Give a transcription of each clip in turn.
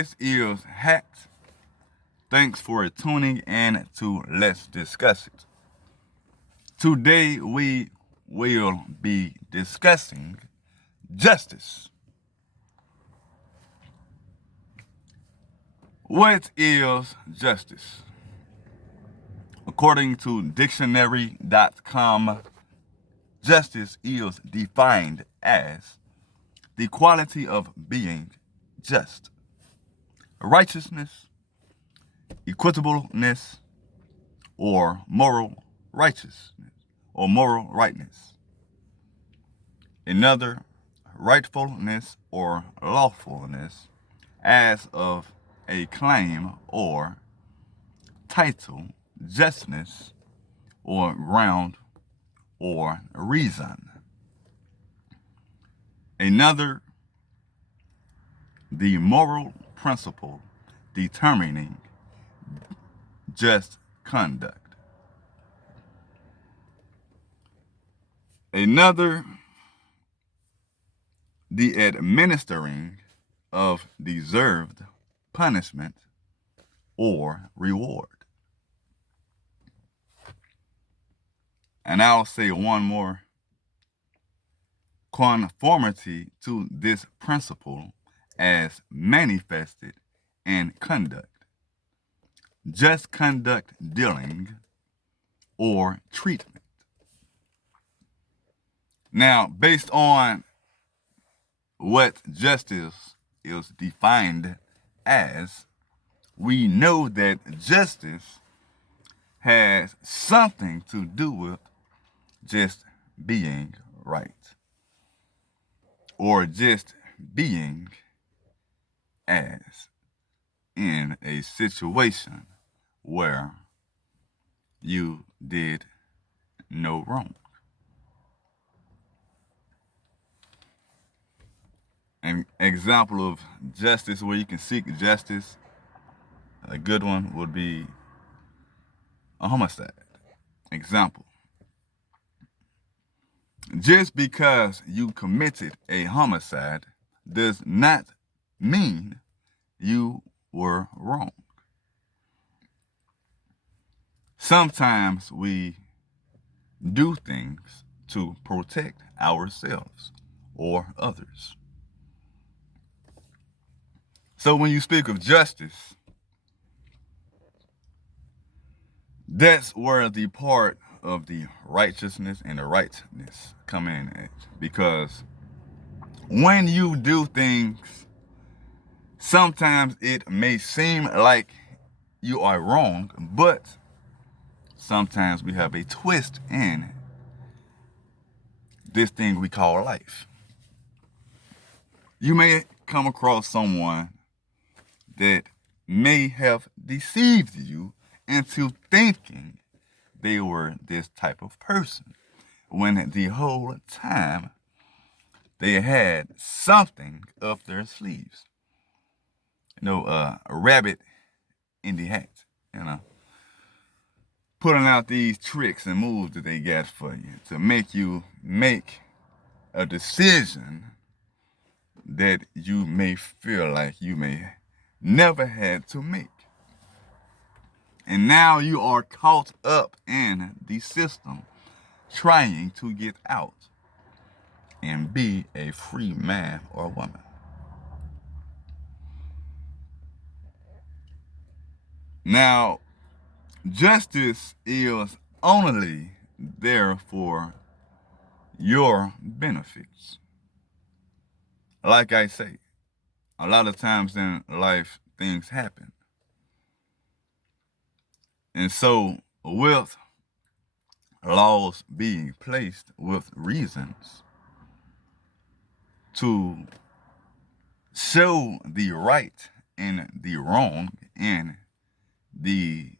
This is Hat. Thanks for tuning in to Let's Discuss It. Today we will be discussing justice. What is justice? According to dictionary.com, justice is defined as the quality of being just, righteousness, equitableness, or moral righteousness or moral rightness. Another, rightfulness or lawfulness as of a claim or title, justness or ground or reason. Another, the moral principle determining just conduct. Another, the administering of deserved punishment or reward. And I'll say one more. Conformity to this principle as manifested in conduct. Just conduct dealing or treatment. Now, based on what justice is defined as, we know that justice has something to do with just being right, or just being as in a situation where you did no wrong. An example of justice where you can seek justice, a good one would be a homicide. Example. Just because you committed a homicide does not mean you were wrong. Sometimes we do things to protect ourselves or others. So when you speak of justice, that's where the part of the righteousness and the rightness come in at. Because when you do things, sometimes it may seem like you are wrong, but sometimes we have a twist in this thing we call life. You may come across someone that may have deceived you into thinking they were this type of person, when the whole time they had something up their sleeves. A rabbit in the hat, putting out these tricks and moves that they got for you to make you make a decision that you may feel like you may never had to make. And now you are caught up in the system trying to get out and be a free man or woman. Now, justice is only there for your benefits. Like I say, a lot of times in life, things happen. And so, with laws being placed with reasons to show the right and the wrong in the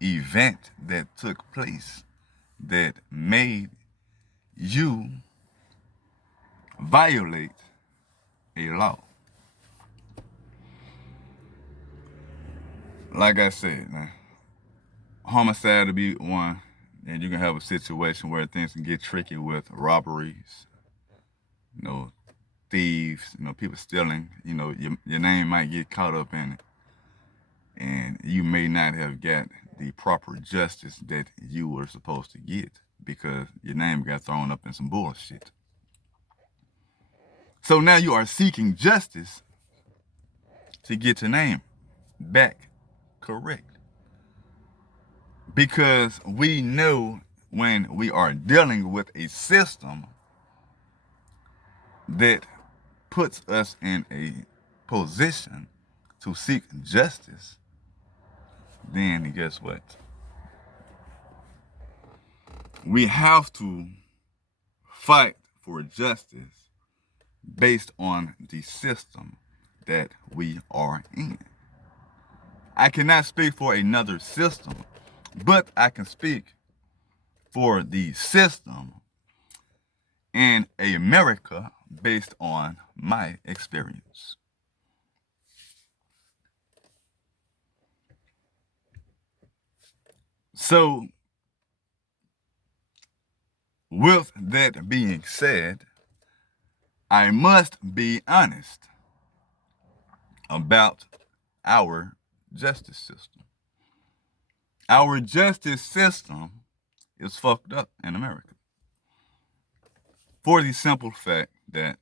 event that took place that made you violate a law. Like I said, homicide to be one, and you can have a situation where things can get tricky with robberies, thieves, people stealing, your name might get caught up in it. And you may not have got the proper justice that you were supposed to get because your name got thrown up in some bullshit. So now you are seeking justice to get your name back correct. Because we know when we are dealing with a system that puts us in a position to seek justice, then guess what? We have to fight for justice based on the system that we are in. I cannot speak for another system, but I can speak for the system in America based on my experience. So, with that being said, I must be honest about our justice system. Our justice system is fucked up in America. For the simple fact that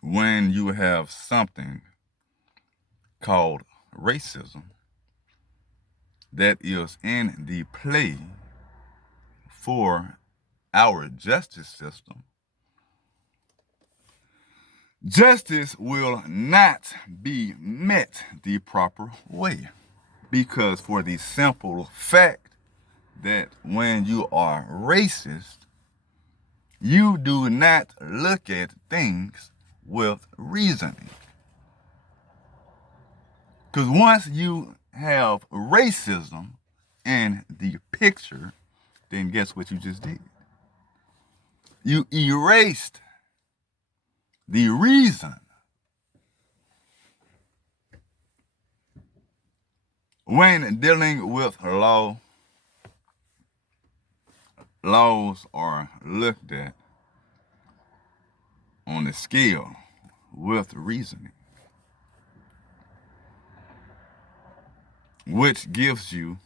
when you have something called racism that is in the play for our justice system, justice will not be met the proper way. Because for the simple fact that when you are racist, you do not look at things with reasoning. Because once you have racism in the picture, then guess what you just did? You erased the reason when dealing with law. Laws are looked at on a scale with reasoning, which gives you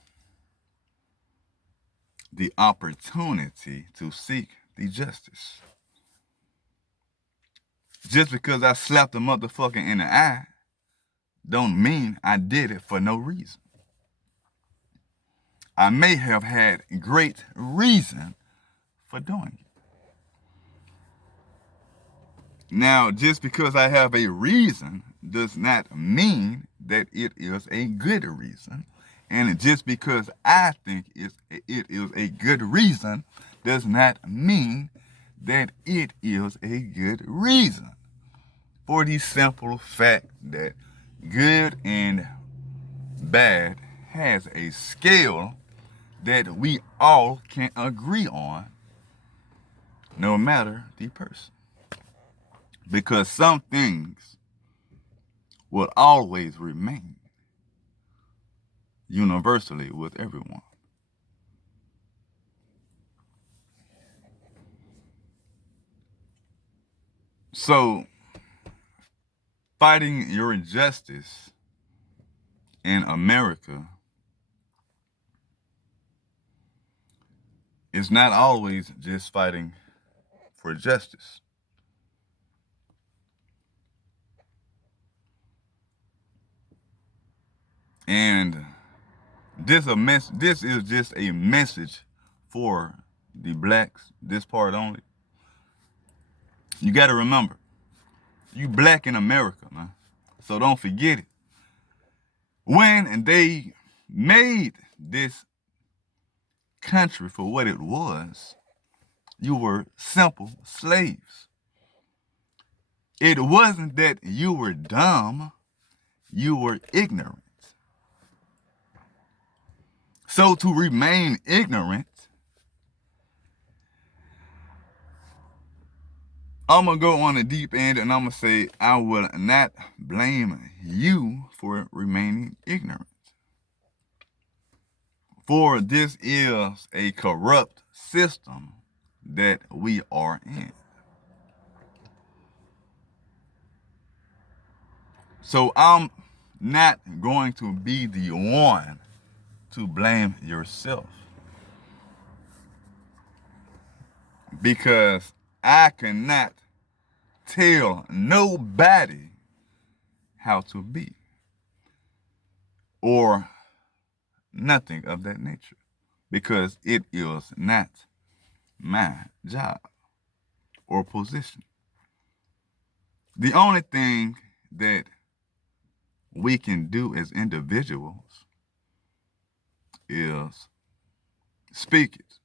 the opportunity to seek the justice. Just because I slapped a motherfucker in the eye don't mean I did it for no reason. I may have had great reason for doing it. Now, just because I have a reason does not mean that it is a good reason. And just because I think it is a good reason does not mean that it is a good reason. For the simple fact that good and bad has a scale that we all can agree on, no matter the person. Because some things will always remain universally with everyone. So, fighting your injustice in America is not always just fighting for justice. And this is just a message for the blacks, this part only. You got to remember, you black in America, man. So don't forget it. When they made this country for what it was, you were simple slaves. It wasn't that you were dumb, you were ignorant. So to remain ignorant, I'm going to go on the deep end and I'm going to say, I will not blame you for remaining ignorant. For this is a corrupt system that we are in. So I'm not going to be the one to blame yourself, because I cannot tell nobody how to be or nothing of that nature, because it is not my job or position. The only thing that we can do as individuals is speak it.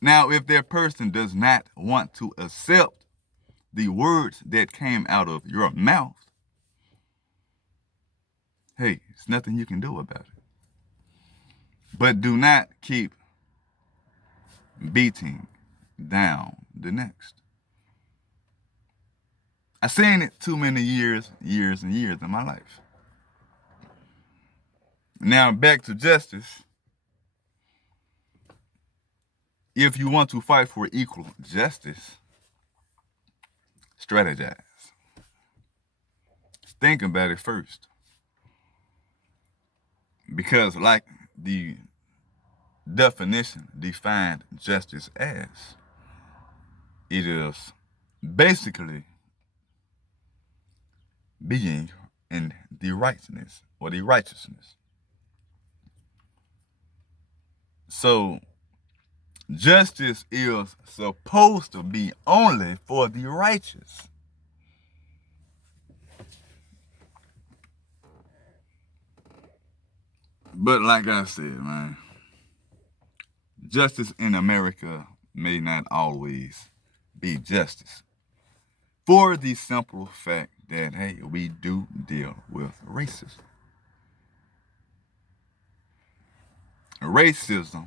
Now, if that person does not want to accept the words that came out of your mouth, hey, it's nothing you can do about it. But do not keep beating down the next. I've seen it too many years and years in my life. Now, back to justice. If you want to fight for equal justice, strategize. Think about it first. Because, like the definition defined justice as, it is basically being in the rightness or the righteousness. So, justice is supposed to be only for the righteous. But like I said, man, justice in America may not always be justice. For the simple fact that, hey, we do deal with racism. Racism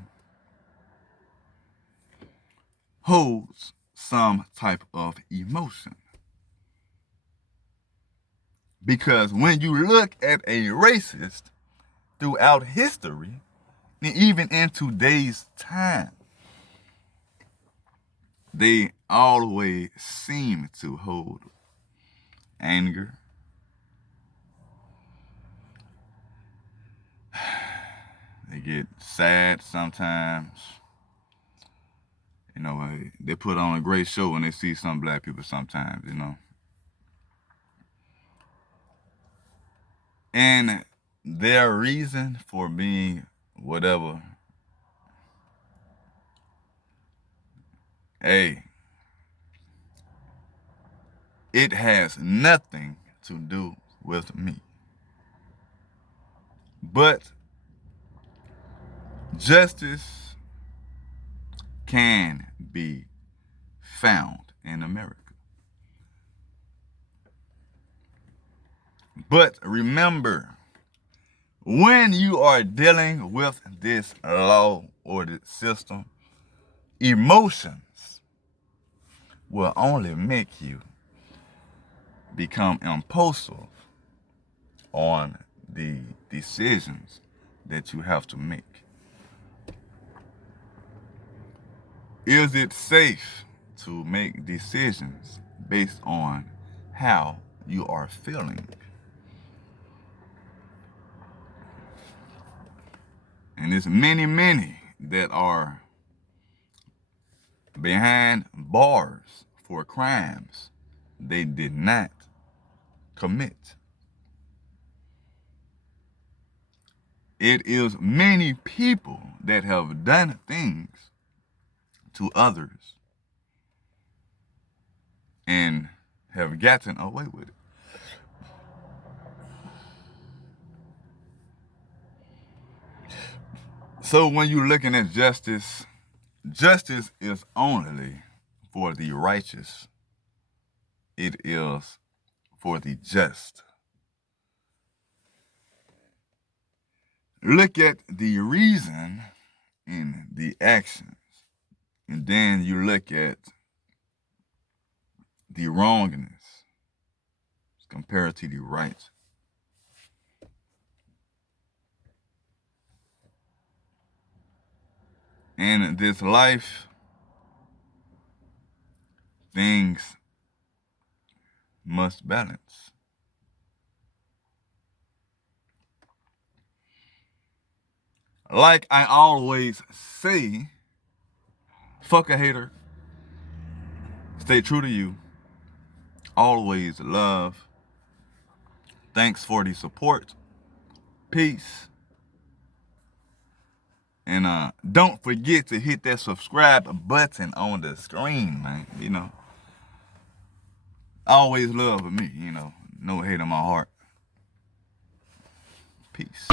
holds some type of emotion. Because when you look at a racist throughout history, and even in today's time, they always seem to hold anger, they get sad sometimes. You know, they put on a great show when they see some black people sometimes, you know. And their reason for being whatever, hey, it has nothing to do with me. But justice can be found in America. But remember, when you are dealing with this law or the system, emotions will only make you become impulsive on the decisions that you have to make. Is it safe to make decisions based on how you are feeling? And there's many that are behind bars for crimes they did not commit. It is many people that have done things to others and have gotten away with it. So when you're looking at justice, justice is only for the righteous. It is for the just. Look at the reason in the actions, and then you look at the wrongness compared to the right. In this life, things must balance. Like I always say, fuck a hater. Stay true to you. Always love. Thanks for the support. Peace. And don't forget to hit that subscribe button on the screen, man. You know, always love for me, you know. No hate in my heart. Peace.